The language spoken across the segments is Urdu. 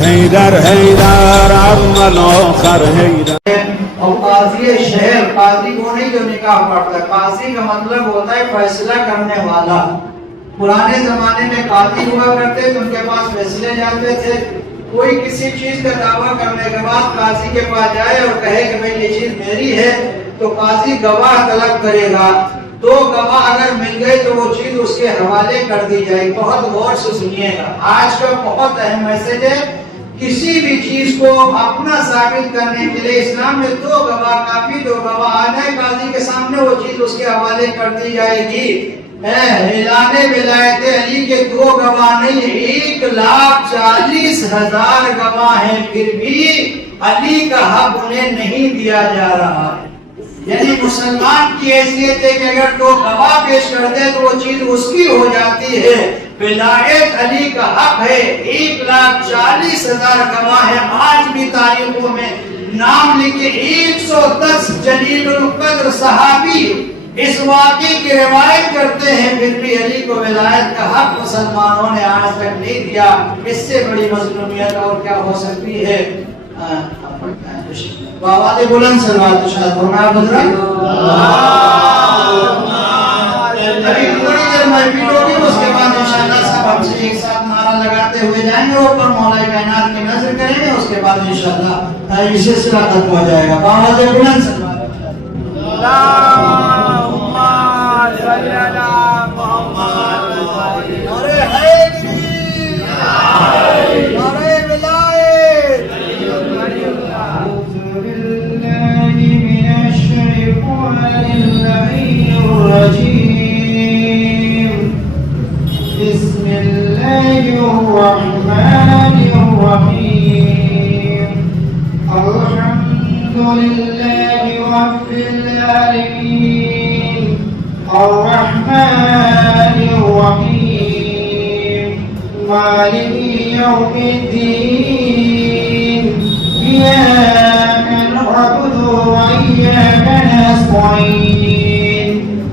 حیدر حیدر عمل آخر حیدر. اور قاضی شہر، قاضی کو نہیں جو نکاح پڑھتا ہے، قاضی کا مطلب ہوتا ہے فیصلہ کرنے والا. پرانے زمانے میں قاضی ہوا کرتے تو ان کے پاس فیصلے جاتے تھے. کوئی کسی چیز کا دعویٰ کرنے کے بعد قاضی کے پاس جائے اور کہے کہ بھئی یہ چیز میری ہے تو قاضی گواہ طلب کرے گا. 2 گواہ اگر مل گئے تو وہ چیز اس کے حوالے کر دی جائے گی. بہت غور سے سنیے گا، آج کا بہت اہم میسج ہے. کسی بھی چیز کو اپنا ثابت کرنے کے لیے اسلام میں 2 گواہ کافی. 2 گواہ آ جائے قاضی کے سامنے، وہ چیز اس کے حوالے کر دی جائے گی. اعلان ولایت علی کے 2 گواہ نہیں، 1,40,000 گواہ ہیں، پھر بھی علی کا حق انہیں نہیں دیا جا رہا ہے. یعنی مسلمان کی حیثیت ہے کہ اگر 2 گواہ پیش کر دے تو وہ چیز اس کی ہو جاتی ہے. ولایت علی کا حق ہے. 1,40,000 گواہ ہیں. آج بھی تاریخوں میں نام لکھے 110 جلیل القدر صحابی اس واقعے کی روایت کرتے ہیں، پھر بھی علی کو ولایت کا حق مسلمانوں نے آج تک نہیں دیا. اس سے بڑی مظلومیت اور کیا ہو سکتی ہے؟ آواز بلند صلوات ارشاد فرمایا حضرت. ابھی تھوڑی دیر محفل ہوگی، اس کے بعد انشاءاللہ سب ہم سے ایک ساتھ نعرہ لگاتے ہوئے جائیں گے، اوپر مولا کائنات کی نظر کریں گے، اس کے بعد انشاءاللہ یہ سلسلہ ختم ہو جائے گا. آواز بلند صلوات اللہم صلی علی محمد. نعرہ حیدری، نعرہ ولایت. اعوذ باللہ من الشیطان اللعین الرجیم. بسم اللہ الرحمن الرحیم. الحمدللہ رب العالمین الرحمن الرحیم مالک یوم الدین. ایاک نعبد وإیاک نستعین.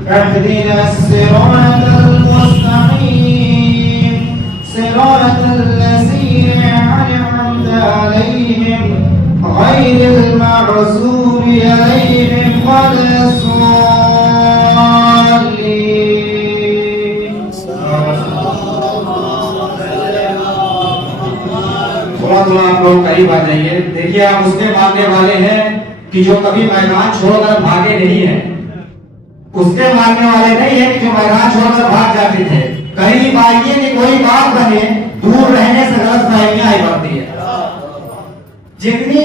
اهدنا الصراط المستقیم صراط الذین أنعمت علیہم غیر المغضوب علیہم ولا الضالین. تھوڑا آپ لوگ قریب آ جائیے. دیکھیے آپ اس کے ماننے والے ہیں کہ جو کبھی میدان چھوڑ کر بھاگے نہیں ہیں. اس کے ماننے والے نہیں ہیں کہ جو میدان چھوڑ کر بھاگ جاتے تھے. قریب آئیے کہ کوئی بات بنے، دور رہنے سے غلط فہمیاں آئی پڑتی ہے. جتنی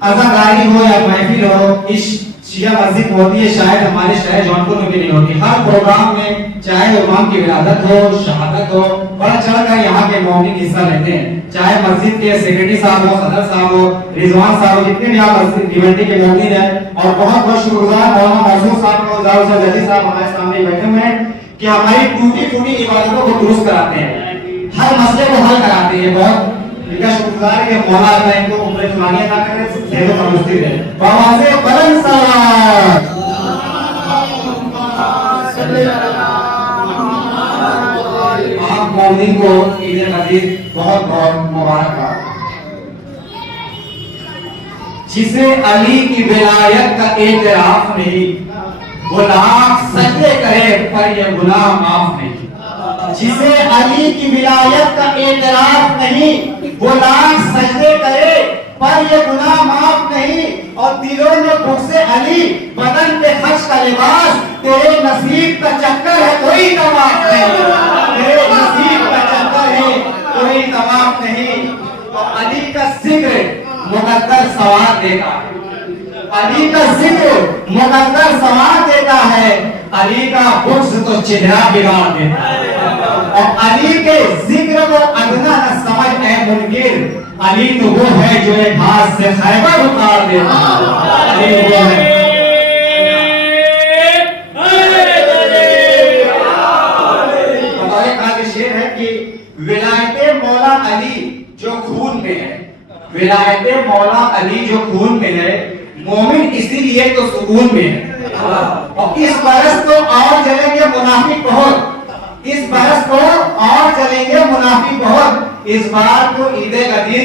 عزاداری ہو یا محفل ہو، اس شیعہ مسجد ہوتی ہے، شاید ہمارے شہر جونپور میں بھی نہیں ہوتی. ہر پروگرام میں چاہے امام کی ولادت ہو، شہادت ہو، بڑھ چڑھ کر یہاں کے مومن حصہ لیتے ہیں. چاہے مسجد کے سیکرٹری صاحب ہو، صدر صاحب ہو، رضوان صاحب ہو، جتنے بھی آپ مسجد کمیٹی کے مومن ہیں. اور بہت بہت شکر گزار مولانا محسوس صاحب کو، دارالعلوم جدید صاحب ہمارے سامنے بیٹھے ہوئے ہیں کہ ہماری ٹوٹی پھوٹی عبادتوں کو درست کراتے ہیں، ہر مسئلے کو حل کراتے ہیں. بہت ان کا شکر گزار ہے کہ مولا اللہ ان کو عمر طولانی عطا کرے، صحت و تندرستی دے. بآواز بلند صلوات. آپ مومن کو عید غدیر بہت بہت مبارکباد. جسے علی کی ولایت کا اعتراف نہیں، وہ لاکھ سجدے کرے پر یہ گناہ معاف نہیں. جسے علی کی ولایت کا اعتراف نہیں، وہ لاکھ سجدے کرے پر یہ گناہ معاف نہیں. اور دلوں میں بغض علی، بدن پہ خش کا لباس، تیرے نصیب کا چکر ہے کوئی تمام نہیں. تیرے نصیب کا چکر ہے کوئی تمام نہیں. اور علی کا ذکر مقدر ثواب دیتا ہے. علی کا ذکر مقدر ثواب دیتا ہے. علی کا بغض تو چہرہ بگاڑ دیتا ہے. اور علی کے ذکر کو ادنا نہ سمجھ اے منکر. علی تو وہ ہے جو ایک ہاتھ سے خیبر اتار دیتا ہے. علی وہ ہے. شعر ہے کہ ولایت مولا علی جو خون میں ہے، ولایت مولا علی جو خون میں ہے، مومن اسی لیے تو سکون میں ہے. اور اس برس تو اور چلیں گے منافق بہت، اس برس کو اور چلیں گے منافق بہت. اس بار تو عید غدیر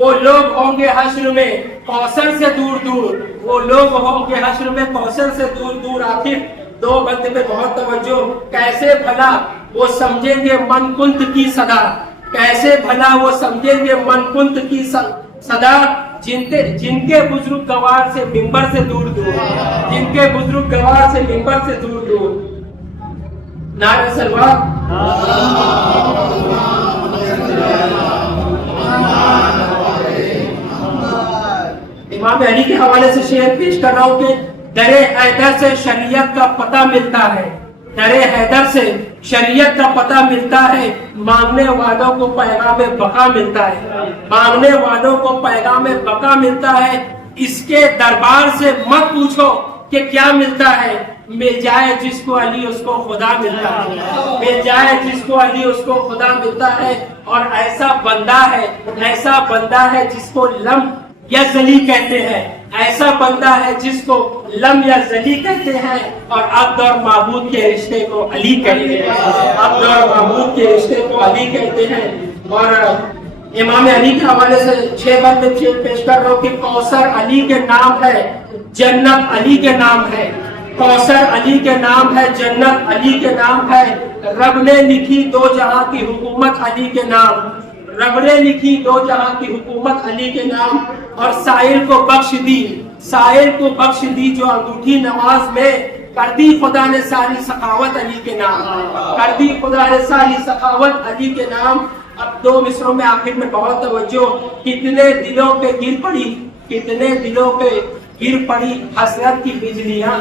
وہ لوگ ہوں گے حشر میں کوثر سے دور دور، وہ لوگ ہوں گے حشر میں کوثر سے دور دور۔ آخر دو بند میں بہت توجہ، کیسے بھلا وہ سمجھیں گے من کنت کی صدا، کیسے بھلا وہ سمجھیں گے من کنت کی صدا، جن کے بزرگ گوار سے منبر سے دور دور، جن کے بزرگ گوار سے منبر سے دور دور۔ نعرہ سلوات۔ امام علی کے حوالے سے شعر پیش کر رہا ہوں کہ در حیدر سے شریعت کا پتہ ملتا ہے، در حیدر سے شریعت کا پتہ ملتا ہے، مانگنے والوں کو پیغام بقا ملتا ہے، مانگنے والوں کو پیغام بقا ملتا ہے۔ اس کے دربار سے مت پوچھو کہ کیا ملتا ہے، مل جائے جس کو علی اس کو خدا ملتا ہے، مل جائے جس کو علی اس کو خدا ملتا ہے۔ اور ایسا بندہ ہے، ایسا بندہ ہے جس کو لم یا زلی کہتے ہیں، ایسا بندہ ہے جس کو لم یا زلی کہتے ہیں، اور عبد اور معبود کے رشتے کو علی کہتے ہیں، عبد اور معبود کے رشتے کو علی کہتے ہیں۔ اور امام علی کے حوالے سے 6 بند میں پیش کر رہا ہوں کہ کوثر علی کے نام ہے، جنت علی کے نام ہے، کوثر علی کے نام ہے، جنت علی کے نام ہے۔ رب نے لکھی دو جہاں کی حکومت علی کے نام، رب نے لکھی دو جہاں کی حکومت علی کے نام، اور سائل کو بخش دی، سائل کو بخش دی جو انگوٹھی نماز میں، کر دی خدا نے ساری سخاوت علی کے نام، کر دی خدا نے ساری سخاوت علی کے نام۔ اب 2 مصروں میں آخر میں بہت توجہ، کتنے دلوں پہ گر پڑی، کتنے دلوں پہ گر پڑی حسرت کی بجلیاں،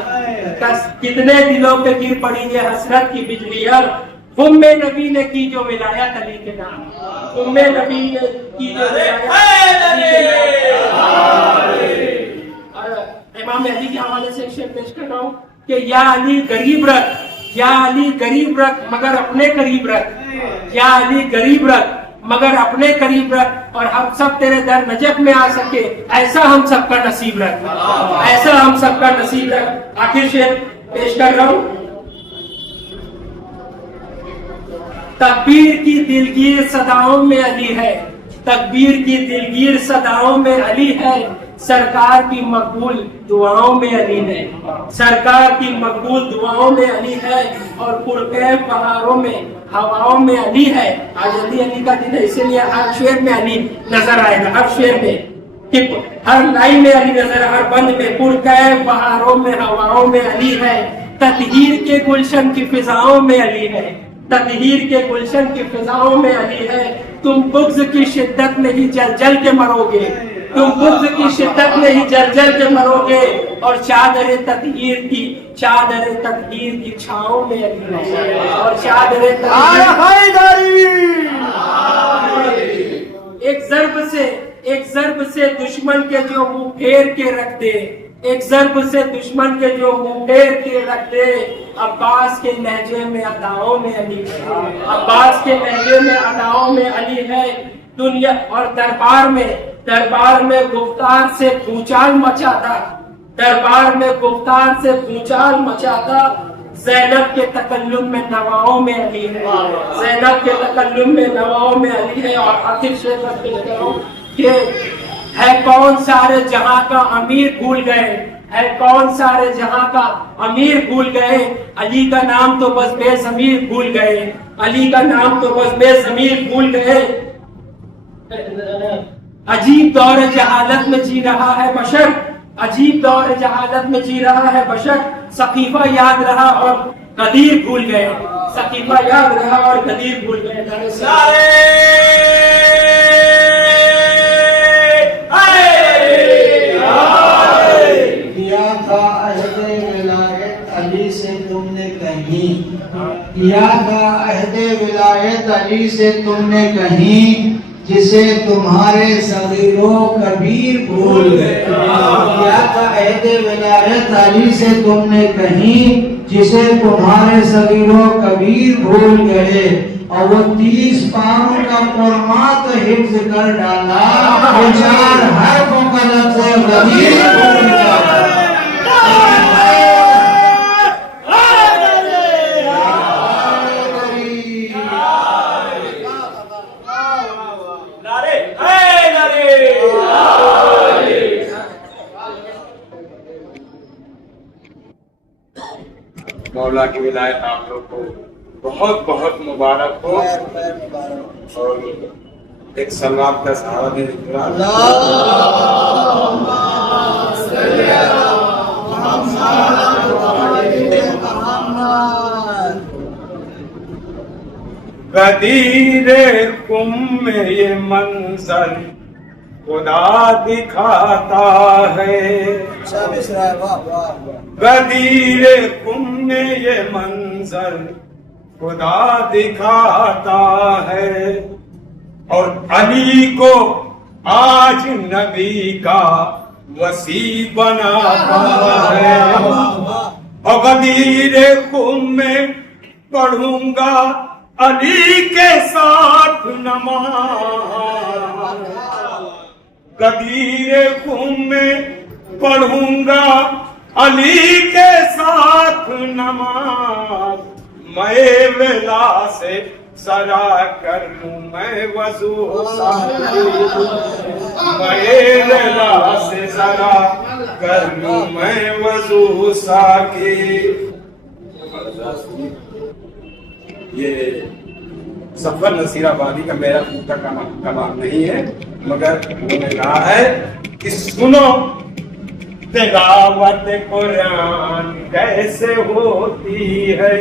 کتنے دلوں پہ گر پڑی یہ حسرت کی بجلیاں۔ ام نبی نے کی جو ولایت علی کے نام، ام نبی نے کی جو ولایت علی کے نام۔ اور امام علی کے حوالے سے ایک شعر پیش کر رہا ہوں کہ یا علی غریب رکھ، یا علی غریب رکھ مگر اپنے قریب رکھ، یا علی غریب رکھ مگر اپنے قریب رکھ، اور ہم سب تیرے در نجف میں آ سکے ایسا ہم سب کا نصیب رکھ، ایسا ہم سب کا نصیب رکھ۔ آخر شعر پیش کر رہا ہوں، تکبیر کی دلگیر صداؤں میں علی ہے، تکبیر کی دلگیر صداؤں میں علی ہے، سرکار کی مقبول دعاؤں میں علی ہے، سرکار کی مقبول دعاؤں میں علی ہے، اور پرکیف بہاروں میں ہواؤں میں علی ہے۔ آج علی کا دن ہے، اسی لیے ہر شعر میں علی نظر آئے گا، ہر شعر میں، ہر لائن میں علی نظر، ہر بند میں پرکیف بہاروں میں ہواؤں میں علی ہے، تطہیر کے گلشن کی فضاؤں میں علی ہے، تطہیر کے گلشن کی فضاؤں میں علی ہے۔ تم بغض کی شدت میں ہی جل جل کے مرو گے، تم بغض کی شدت میں ہی جل جل کے مرو گے، اور چادر تطہیر کی چھاؤں میں علی ہے، اور چادر ایک ضرب سے دشمن کے جو منہ پھیر کے رکھ دے، ایک ضرب سے دشمن کے جو منہ پھیر کے رکھ دے، عباس کے لہجے میں اداؤں میں علی ہے، عباس کے لہجے میں اداؤں میں علی ہے۔ دنیا اور دربار میں گفتار سے بھوچال مچاتا، دربار میں گفتار سے بھوچال مچاتا، زینب کے تکلم میں نواؤں میں علی ہے، زینب کے تکلم میں نواؤں میں علی ہے۔ اور آخر شعر میں پیش کر رہا ہوں کہ ہے کون سارے جہاں کا امیر بھول گئے، ہے کون سارے جہاں کا امیر بھول گئے، علی کا نام تو بس بے ضمیر بھول گئے، علی کا نام تو بس بے ضمیر بھول گئے۔ عجیب دور جہالت میں جی رہا ہے بشر، عجیب دور جہالت میں جی رہا ہے بشر، سقیفہ یاد رہا اور غدیر بھول گئے، سقیفہ یاد رہا اور غدیر بھول گئے۔ کیا تھا عہد ولایت علی سے تم نے کہیں، کیا تھا عہد ولایت علی سے تم نے کہیں، جسے تمہارے صغیر و کبیر بھول گئے، کیا تھا عہد ولایت علی سے تم نے کہیں، جسے تمہارے صغیر و کبیر بھول گئے، اور وہ 30 پاروں کا قرآن حفظ کر ڈالا، وہ 4 حرفوں کا لفظ غدیر بھول گیا۔ نعرے مولا کی ولایت آپ لوگ کو بہت بہت مبارک ہو. اور ایک سلوات کا سہارا دے غدیر قم میں یہ منظر خدا دکھاتا ہے. غدیر قم میں یہ منظر خدا دکھاتا ہے. اور علی کو آج نبی کا وسیع بناتا ہے. اور غدیر قم میں پڑھوں گا علی کے ساتھ نماز. غدیر قم میں پڑھوں گا علی کے ساتھ نماز. میں ولا سے سرا کر لوں میں وضو ساکی. میں ولا سے سرا کر لوں میں وضو ساکی. یہ سفر نصیر آبادی کا میرا خود کا کلام نہیں ہے، مگر انہوں نے کہا ہے کہ سنو تلاوت قرآن کیسے ہوتی ہے.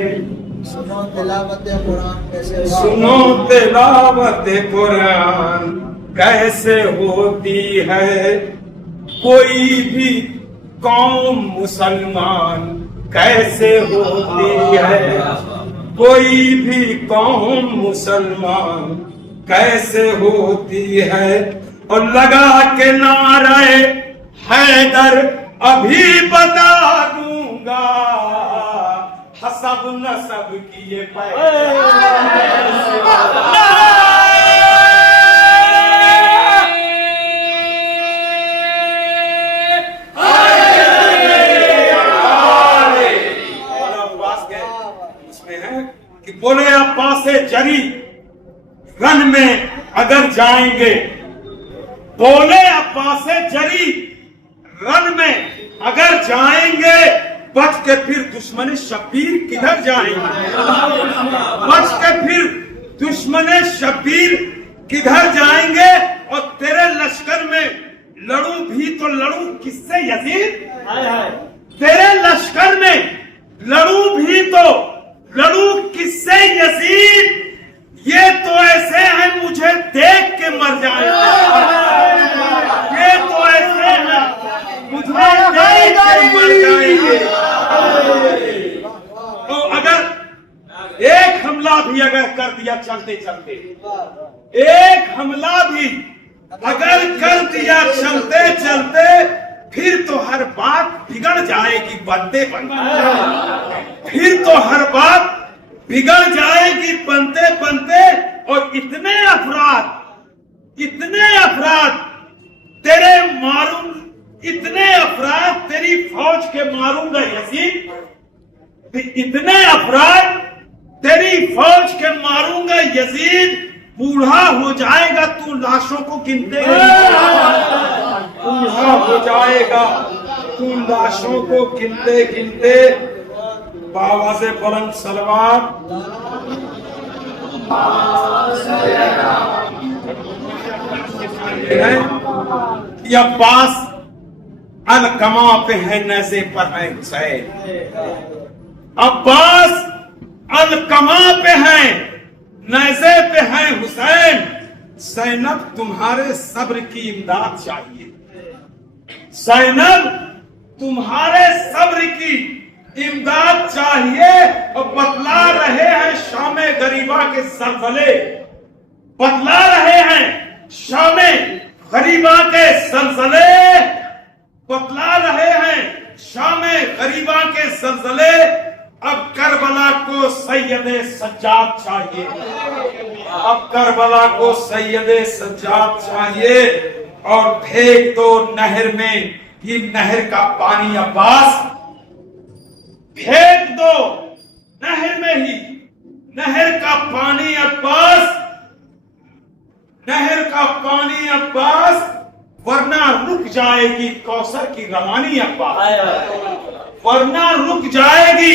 سنو تلاوت قرآن کیسے سنو تلاوت قرآن کیسے ہوتی ہے. کوئی بھی قوم مسلمان کیسے ہوتی ہے. کوئی بھی قوم مسلمان کیسے ہوتی ہے. اور لگا کے نعرہ حیدر ابھی بتا دوں گا. حسب نسب کی یہ کہ بولے عباس جری رن میں اگر جائیں گے. بولے عباس جری رن میں اگر جائیں گے بچ کے پھر دشمن شبیر کدھر جائیں گے. بچ کے پھر دشمن شبیر کدھر جائیں گے. اور تیرے لشکر میں لڑوں بھی تو لڑوں کس سے یزید. تیرے لشکر میں لڑوں بھی تو لڑوں کس سے یزید. یہ تو ایسے ہیں مجھے دیکھ کے مر جائیں گے. یہ تو ایسے ہیں مجھے دیکھ کے مر جائیں گے. تو اگر ایک حملہ بھی اگر کر دیا چلتے چلتے، ایک حملہ بھی اگر کر دیا چلتے چلتے، پھر تو ہر بات بگڑ جائے گی بنتے بنتے. پھر تو ہر بات بگڑ جائے گی بنتے بنتے. اور اتنے افراد تیرے ماروں، اتنے افراد تیری فوج کے ماروں گا یزید. اتنے افراد تیری فوج کے ماروں گا یزید. بوڑھا ہو جائے گا تو لاشوں کو گنتے بوڑھا ہو جائے گا تو لاشوں کو گنتے گنتے. بآواز بلند صلوات. یہ عباس الکما پہ ہے نیزے پر ہے حسین. عباس الکما پہ ہیں نیزے پہ ہیں حسین. زینب تمہارے صبر کی امداد چاہیے. زینب تمہارے صبر کی امداد چاہیے. اور بتلا رہے ہیں شام غریبہ کے زلزلے. بتلا رہے ہیں شام غریبہ کے زلزلے. بتلا رہے ہیں شام غریبہ کے زلزلے. اب کربلا کو سید سجاد چاہیے. اب کربلا کو سید سجاد چاہیے. اور پھینک دو نہر میں یہ نہر کا پانی عباس. پھینک دو نہر میں ہی نہر کا پانی عباس. نہر کا پانی عباس، ورنہ رک جائے گی کوثر کی روانی عباس. ورنہ رک جائے گی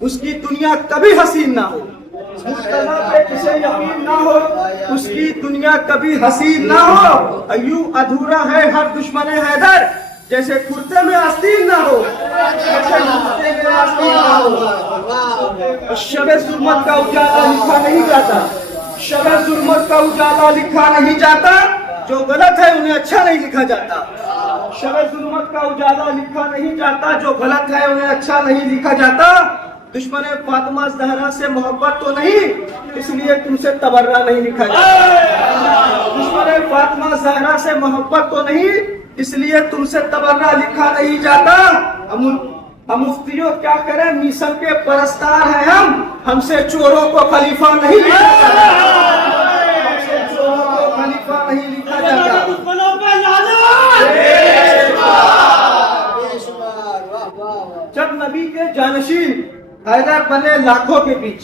اس کی دنیا کبھی حسین نہ ہو. مصطفیٰ پہ جسے یقین نہ ہو اس کی دنیا کبھی حسین نہ ہو. ایو ادھورا ہے ہر دشمن حیدر جیسے کرتے میں آستین نہ ہو, جیسے کرتے میں آستین نہ ہو. شب ظلمت کا اجالا لکھا نہیں جاتا, شب ظلمت کا اجالا لکھا نہیں جاتا, جو غلط ہے انہیں اچھا نہیں لکھا جاتا. شب ظلمت کا اجالا لکھا نہیں جاتا, جو غلط ہے انہیں اچھا نہیں لکھا جاتا. دشمن فاطمہ زہرا سے محبت تو نہیں اس لیے تم سے تبرہ نہیں لکھا جاتا. دشمن فاطمہ زہرا سے محبت تو نہیں اس لیے تم سے تبرہ لکھا نہیں جاتا. ہم مفتیوں کیا کریں, میسن کے پرستار ہیں ہم سے چوروں کو خلیفہ نہیں لکھا جاتا. ہم سے چوروں کو خلیفہ نہیں لکھا جاتا. جب نبی کے جانشین حیدر بنے لاکھوں کے بیچ,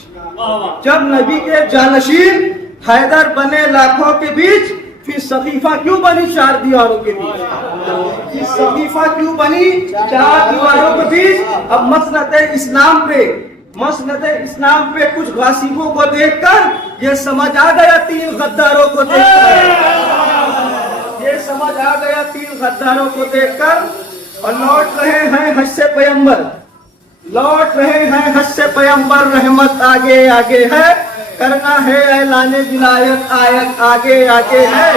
جب نبی کے جانشین حیدر بنے لاکھوں کے بیچ, پھر صحیفہ کیوں بنی چار دیواروں کے بیچ, پھر صحیفہ کیوں بنی چار دیواروں کے بیچ. اب مسند اسلام پہ کچھ غاصبوں کو دیکھ کر یہ سمجھ آ گیا تین غداروں کو دیکھ کر, یہ سمجھ آ گیا تین غداروں کو دیکھ کر. اور لوٹ رہے ہیں حج سے پیغمبر, لوٹ رہے ہیں حج سے پیغمبر, رحمت آگے آگے ہے, کرنا ہے اعلان ولایت آیت آگے آگے ہے.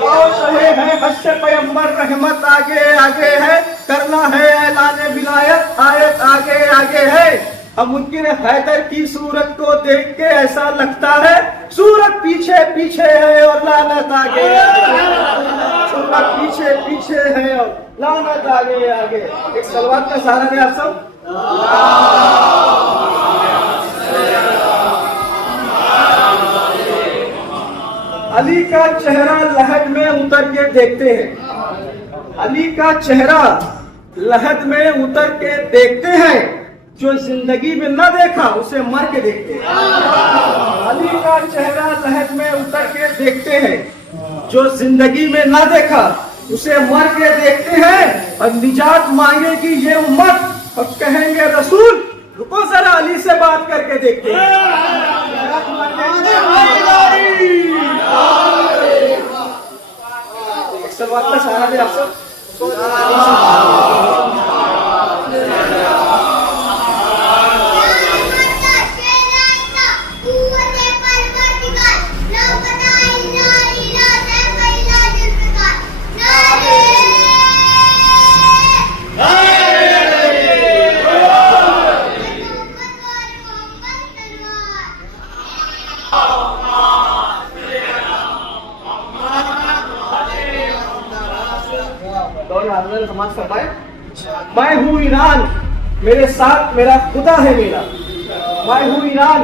لوٹ رہے ہیں حج سے پیغمبر, رحمت آگے آگے ہے, کرنا ہے اعلان ولایت آیت آگے آگے ہے. ہم منکر حیدر کی صورت کو دیکھ کے ایسا لگتا ہے صورت پیچھے پیچھے ہے اور لعنت آگے آگے, صورت پیچھے پیچھے ہے اور لعنت آگے آگے. ایک صلوات کا سہارا دیں آپ سب. علی کا چہرہ لحد میں اتر کے دیکھتے ہیں, علی کا چہرہ لحد میں اتر کے دیکھتے ہیں, جو زندگی میں نہ دیکھا اسے مر کے دیکھتے ہیں. علی کا چہرہ لحد میں اتر کے دیکھتے ہیں, جو زندگی میں نہ دیکھا اسے مر کے دیکھتے ہیں. اور نجات مانگے گی یہ امت اور کہیں گے رسول رکو ذرا علی سے بات کر کے دیکھتے ہیں. ایک سوال کا سہارا دے آپ سب. میں ہوں ایران میرے ساتھ میرا خدا ہے میرا, میں ہوں ایران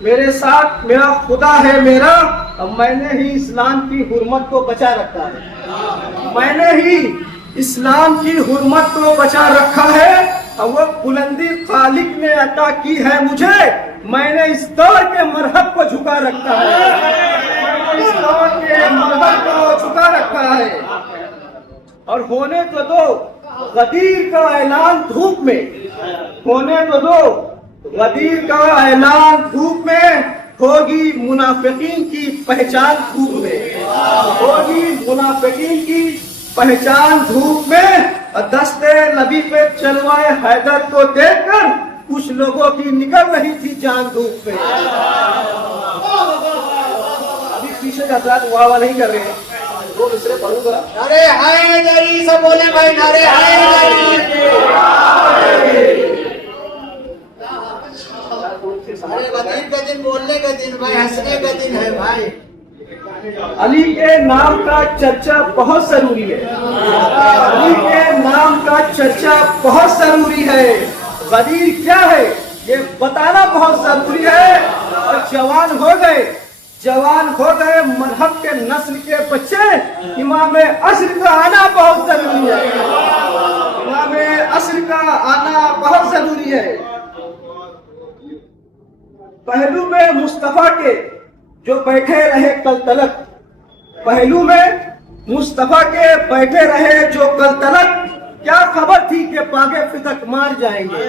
میرے ساتھ میرا خدا ہے میرا. اب میں نے ہی اسلام کی حرمت کو بچا رکھا ہے, میں نے ہی اسلام کی حرمت کو بچا رکھا ہے. اور وہ بلندی خالق نے عطا کی ہے مجھے, میں نے اس دور کے مرحب کو جھکا رکھا ہے, میں نے اس دور کے مرحب کو جھکا رکھا ہے. اور ہونے تو دو غدیر کا اعلان دھوپ میں, ہونے تو دو غدیر کا اعلان دھوپ میں, ہوگی منافقین کی پہچان دھوپ میں, ہوگی منافقین کی پہچان دھوپ میں. اور دستے نبی پہ چلوائے حیدر کو دیکھ کر کچھ لوگوں کی نکل رہی تھی جان دھوپ میں. ابھی پیچھے کا حضرات واہ واہ نہیں کر رہے ہیں, وہ دوسرے پڑھوں گا. نعرے حیدری سب بولے بھائی, نعرے حیدری. ارے غدیر کا دن بولنے کا دن بھائی, ہنسنے کا دن ہے بھائی. علی کے نام کا چرچا بہت ضروری ہے, علی کے نام کا چرچا بہت ضروری ہے. غدیر کیا ہے یہ بتانا بہت ضروری ہے. اور جوان ہو گئے مرحب کے نسل کے بچے, امام عصر کا آنا بہت ضروری ہے, امام عصر کا آنا بہت ضروری ہے. پہلو میں مصطفیٰ کے جو بیٹھے رہے کل تلک, پہلو میں مصطفیٰ کے بیٹھے رہے جو کل تلک, کیا خبر تھی کہ باغ فتق مار جائیں گے,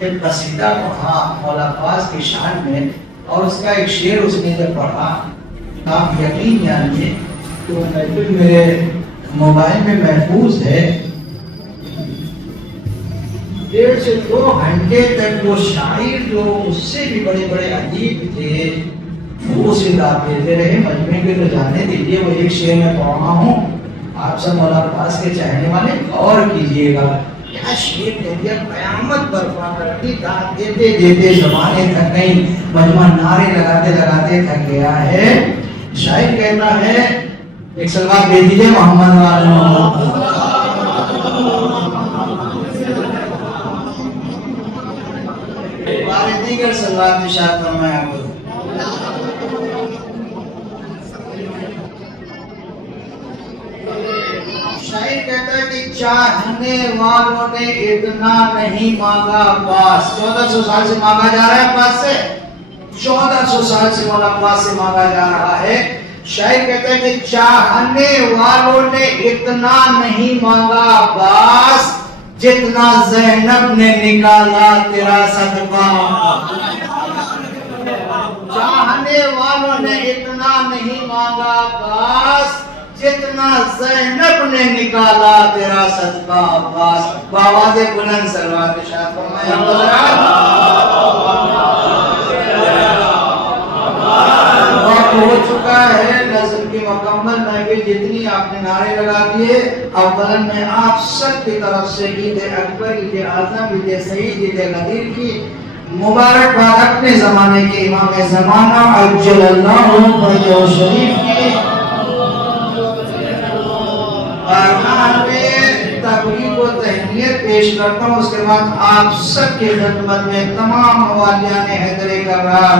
ایک قصیدہ پڑھا مولا عباس کی شان میں، اور اس کا ایک شعر اس نے جب پڑھا، آپ یقین جانیے کہ وہ محفل میرے موبائل میں محفوظ ہے، 1.5 سے 2 گھنٹے تک وہ شاعر جو اس سے بھی بڑے بڑے ادیب تھے وہ اسے دیتے رہے۔ مجموعے کے تو جانے دیجیے، وہ ایک شعر میں پڑھ رہا ہوں، آپ سب مولا عباس کے چاہنے والے غور کیجیے گا، کیا شعر نے دیا، قیامت برپا کرتی، داد دیتے دیتے زمانے تھک گئی، مجموعہ نعرے لگاتے لگاتے تھک گیا ہے۔ شاعر کہتا ہے، ایک سلوات دے دیجیے محمد والے دیگر سلوات نشاط فرمایا کرو۔ شاعر کہتا ہے کہ چاہنے والوں نے اتنا نہیں مانگا عباس، 1400 سال سے مانگا جا رہا ہے عباس سے، 1400 سال سے مولا عباس سے مانگا جا رہا ہے۔ شاعر کہتا ہے کہ چاہنے والوں نے اتنا نہیں مانگا عباس جتنا زینب نے نکالا تیرا صدقہ۔ چاہنے والوں نے اتنا نہیں مانگا عباس جتنا زینب نے نکالا تیرا صدقہ عباس۔ بآواز بلند صلوات ارشاد فرمائیں۔ وقت ہو چکا ہے نظم کی مکمل محفل، جتنی آپ نے نعرے لگا دیے، اولا میں آپ سب کی طرف سے عید اکبر، عید اعظم، عید سعید، عید غدیر کی مبارکباد اپنے زمانے کے امام زمانہ عجل اللہ فرجہ شریف کی بارگاہ میں تبریک و تہنیت پیش کرتا ہوں۔ اس کے بعد آپ سب کی خدمت میں تمام موالیان حیدر کرار،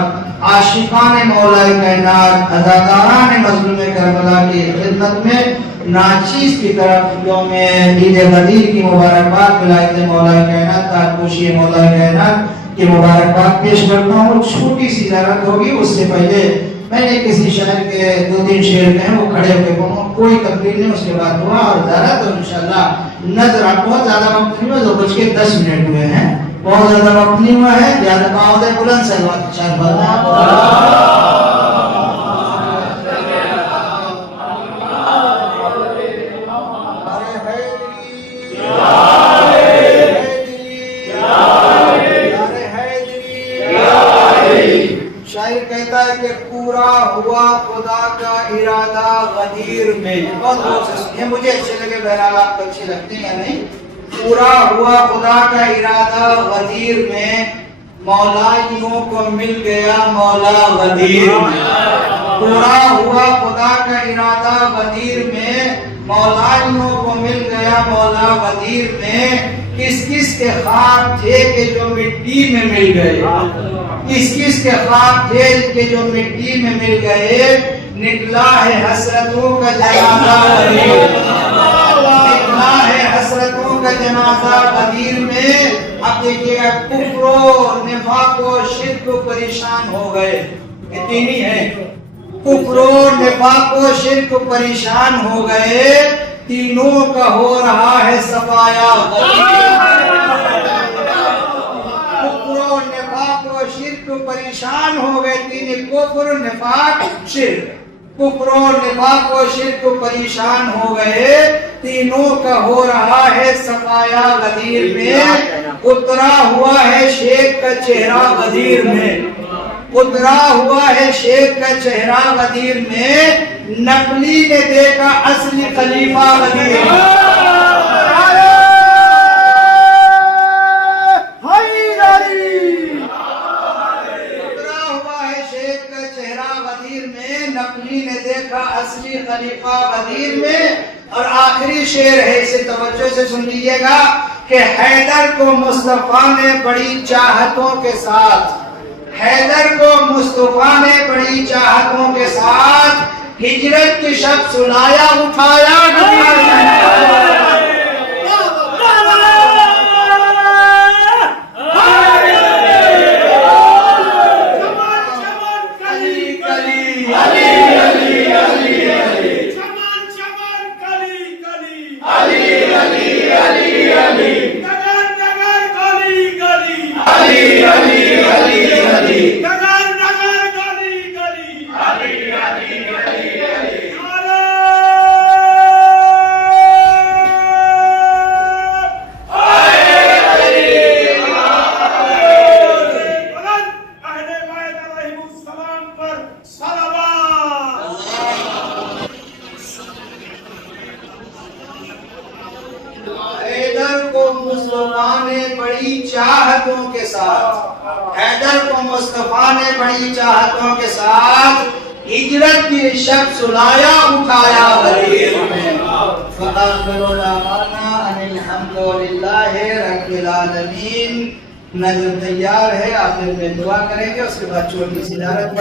عاشقان مولا کائنات، عزاداران مظلوم کربلا کی خدمت میں ناچیز کی طرف یوم عید غدیر کی مبارکباد، ولایت مولا کائنات، تاجپوشی مولا کائنات کی مبارکباد پیش کرتا ہوں۔ چھوٹی سی زیارت ہوگی، اس سے پہلے میں نے کسی شاعر کے 2-3 شعر کہیں، وہ کھڑے ہوئے بولوں، کوئی تقریر نہیں، اس کے بعد دعا اور زیارت، اور انشاءاللہ نظر آپ بہت زیادہ وقت نہیں ہوا، 2:10 ہوئے ہیں، بہت زیادہ وقت نہیں ہوا ہے، زیادہ باؤں بلند صلوات ارشاد فرمائیں۔ شاعر کہتا ہے کہ پورا ہوا خدا کا ارادہ غدیر میں، بہت غور سے سنیے، مجھے اچھے لگے، بہرحال آپ کو اچھے لگتے ہیں یا نہیں۔ پورا ہوا خدا کا ارادہ غدیر میں، مولائیوں کو مل گیا مولا غدیر میں۔ پورا ہوا خدا کا ارادہ غدیر میں، مولائیوں کو مل گیا مولا غدیر میں۔ کس کس کے خواب تھے کہ جو مٹی میں مل گئے، کس کس کے خواب تھے کہ جو مٹی میں مل گئے، نکلا ہے حسرتوں کا جنازہ غدیر، نکلا ہے حسرتوں کا جنازہ غدیر میں۔ اب دیکھیے گا، کفر و نفاق و شرک و پریشان ہو گئے، اتنی نہیں ہے، کفر و نفاق و شرک و پریشان ہو گئے، تینوں کا ہو رہا ہے صفایا غدیر۔ کفر و نفاق و شرک پریشان ہو گئے، تین کفر نفاق شرک، کفر و نفاق و شرک پریشان ہو گئے، تینوں کا ہو رہا ہے صفایا غدیر میں۔ اترا ہوا ہے شیخ کا چہرہ غدیر میں، اترا ہوا ہے شیخ کا چہرہ غدیر میں، نقلی نے دیکھا اصلی خلیفہ غدیر میں۔ نقلی نے دیکھا اصلی خلیفہ غدیر میں۔ اور آخری شعر ہے، اسے توجہ سے سن لیجیے گا کہ حیدر کو مصطفیٰ نے بڑی چاہتوں کے ساتھ، حیدر کو مصطفیٰ نے بڑی چاہتوں کے ساتھ ہجرت کی شب سلایا اٹھایا مصطفیٰ نے بڑی چاہتوں کے ساتھ، حیدر کو مصطفیٰ نے بڑی چاہتوں کے ساتھ ہجرت کی شب سلایا اٹھایا غدیر میں۔ فآخر دعوانا ان الحمد للہ رب العالمین۔ نظر تیار ہے، آخر میں دعا کریں گے، اس کے بعد چھوٹی سی زیارت